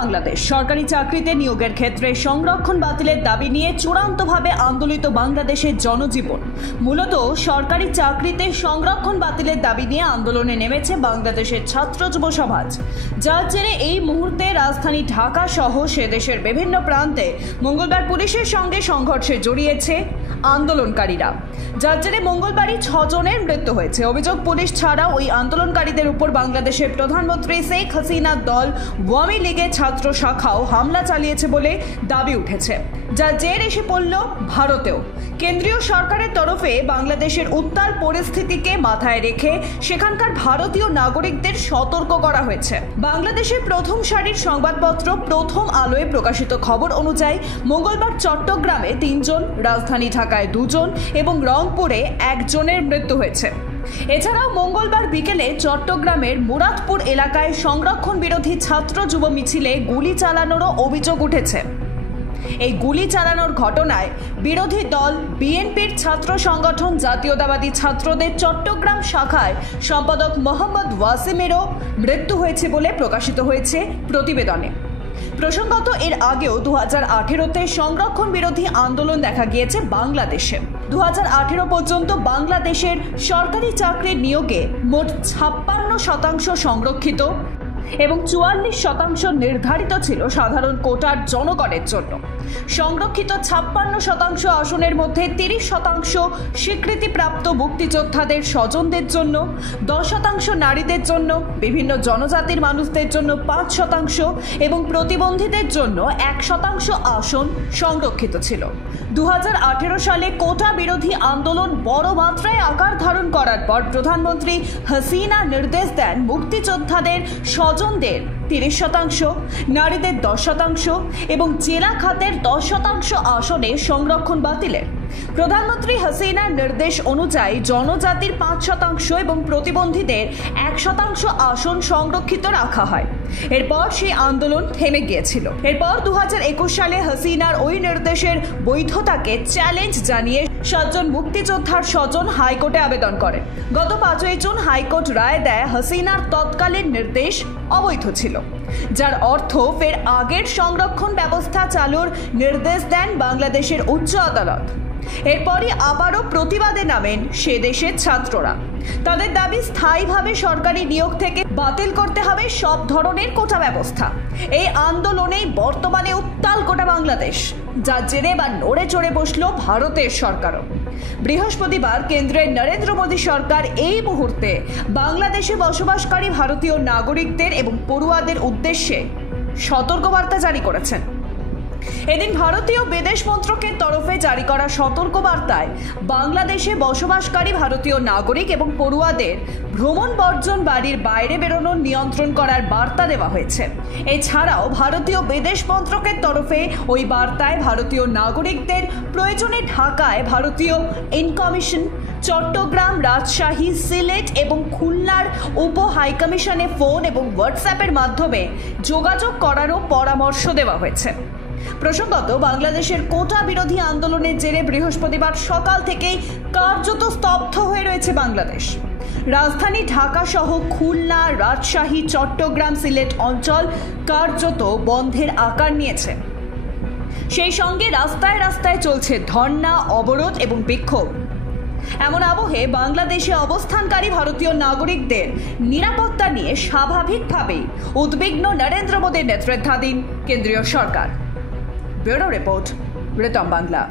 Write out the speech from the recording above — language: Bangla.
বাংলাদেশ সরকারি চাকরিতে নিয়োগের ক্ষেত্রে সংরক্ষণ বাতিলের দাবি নিয়ে চূড়ান্তভাবে আন্দোলিত বাংলাদেশের জনজীবন। মূলত সরকারি চাকরিতে সংরক্ষণ বাতিলের দাবি নিয়ে আন্দোলনে নেমেছে বাংলাদেশের ছাত্র যুব সমাজ, যার জেরে এই মুহূর্তে রাজধানী ঢাকা সহ সে দেশের বিভিন্ন প্রান্তে মঙ্গলবার পুলিশের সঙ্গে সংঘর্ষে জড়িয়েছে আন্দোলনকারীরা, যার জেরে মঙ্গলবারই 6 জনের মৃত্যু হয়েছে। অভিযোগ, পুলিশ ছাড়াও ওই আন্দোলনকারীদের উপর বাংলাদেশের প্রধানমন্ত্রী শেখ হাসিনার দল আওয়ামী লীগের ছাত্র শাখাও হামলা চালিয়েছে বলে দাবি উঠেছে, যার জের এসে পড়ল ভারতেও। কেন্দ্রীয় সরকারের তরফে বাংলাদেশের উত্তাল পরিস্থিতিকে মাথায় রেখে সেখানকার ভারতীয় নাগরিকদের সতর্ক করা হয়েছে। বাংলাদেশের প্রথম সারির সংবাদপত্র প্রথম আলোয় প্রকাশিত খবর অনুযায়ী মঙ্গলবার চট্টগ্রামে 3 জন, রাজধানী ঢাকায় 2 জন এবং রংপুরে 1 জনের মৃত্যু হয়েছে। এছাড়াও মঙ্গলবার বিকেলে চট্টগ্রামের মুরাদপুর এলাকায় সংরক্ষণ বিরোধী ছাত্র যুব মিছিলে গুলি চালানোরও অভিযোগ উঠেছে। এই গুলি চালানোর ঘটনায় বিরোধী দল বিএনপির ছাত্র সংগঠন জাতীয়তাবাদী ছাত্রদের চট্টগ্রাম শাখায় সম্পাদক মোহাম্মদ ওয়াসিমেরও মৃত্যু হয়েছে বলে প্রকাশিত হয়েছে প্রতিবেদনে। প্রসঙ্গত, এর আগেও 2018-তে সংরক্ষণ বিরোধী আন্দোলন দেখা গিয়েছে বাংলাদেশে। 2018 পর্যন্ত বাংলাদেশের সরকারি চাকরির নিয়োগে মোট 56% সংরক্ষিত এবং 44% নির্ধারিত ছিল সাধারণ কোটার জনগণের জন্য। সংরক্ষিত 56% আসনের মধ্যে 30% স্বীকৃতিপ্রাপ্ত মুক্তিযোদ্ধাদের স্বজনদের জন্য, 10% নারীদের জন্য, বিভিন্ন জনজাতির মানুষদের জন্য 5% এবং প্রতিবন্ধীদের জন্য 1% আসন সংরক্ষিত ছিল। 2018 সালে কোটা বিরোধী আন্দোলন বড় মাত্রায় আকার ধারণ করার পর প্রধানমন্ত্রী হাসিনা নির্দেশ দেন মুক্তিযোদ্ধাদের স্বজনদের 30%, নারীদের 10% এবং জেলা খাতের 10% আসনে সংরক্ষণ বাতিলের। প্রধানমন্ত্রী হাসিনার নির্দেশ অনুযায়ী জনজাতির 5% এবং প্রতিবন্ধীদের 1% আসন সংরক্ষিত রাখা হয়। এরপর সেই আন্দোলন থেমে গিয়েছিল। এরপর 2021 সালে হাসিনার ওই নির্দেশের বৈধতাকে চ্যালেঞ্জ জানিয়ে 7 জন মুক্তিযোদ্ধার স্বজন হাইকোর্টে আবেদন করেন। গত 5 জুন হাইকোর্ট রায় দেয় হাসিনার তৎকালীন নির্দেশ অবৈধ ছিল, যার অর্থ ফের আগের সংরক্ষণ ব্যবস্থা চালুর নির্দেশ দেন বাংলাদেশের উচ্চ আদালত। এরপরই আবারও প্রতিবাদে নামেন সে দেশের ছাত্ররা। তাদের দাবি, স্থায়ীভাবে সরকারি নিয়োগ থেকে বাতিল করতে হবে সব ধরনের কোটা ব্যবস্থা। এই আন্দোলনেই বর্তমানে উত্তাল গোটা বাংলাদেশ, যার জেরে বা নড়ে চড়ে বসল ভারতের সরকারও। বৃহস্পতিবার কেন্দ্রের নরেন্দ্র মোদী সরকার এই মুহূর্তে বাংলাদেশে বসবাসকারী ভারতীয় নাগরিকদের এবং পড়ুয়াদের উদ্দেশ্যে সতর্কবার্তা জারি করেছেন। এদিন ভারতীয় বিদেশ মন্ত্রকের তরফে জারি করা সতর্কবার্তায় বাংলাদেশে বসবাসকারী ভারতীয় নাগরিক এবং পড়ুয়াদের ভ্রমণ বর্জন, বাড়ির বাইরে বেরোনোর নিয়ন্ত্রণ করার বার্তা দেওয়া হয়েছে। এছাড়াও ভারতীয় বিদেশ মন্ত্রকের তরফে ওই বার্তায় ভারতীয় নাগরিকদের প্রয়োজনে ঢাকায় ভারতীয় ইনকমিশন, চট্টগ্রাম, রাজশাহী, সিলেট এবং খুলনার উপ হাইকমিশনে ফোন এবং হোয়াটসঅ্যাপের মাধ্যমে যোগাযোগ করারও পরামর্শ দেওয়া হয়েছে। প্রসঙ্গত, বাংলাদেশের কোটা বিরোধী আন্দোলনের জেরে বৃহস্পতিবার সকাল থেকেই কার্যত স্তব্ধ হয়ে রয়েছে বাংলাদেশ। রাজধানী ঢাকা সহ খুলনা, রাজশাহী, চট্টগ্রাম, সিলেট অঞ্চল কার্যত বন্ধের আকার নিয়েছে। সেই সঙ্গে রাস্তায় রাস্তায় চলছে ধর্ণা, অবরোধ এবং বিক্ষোভ। এমন আবহে বাংলাদেশে অবস্থানকারী ভারতীয় নাগরিকদের নিরাপত্তা নিয়ে স্বাভাবিকভাবেই উদ্বিগ্ন নরেন্দ্র মোদীর নেতৃত্বাধীন কেন্দ্রীয় সরকার। Bureau report, Ritam Bangla.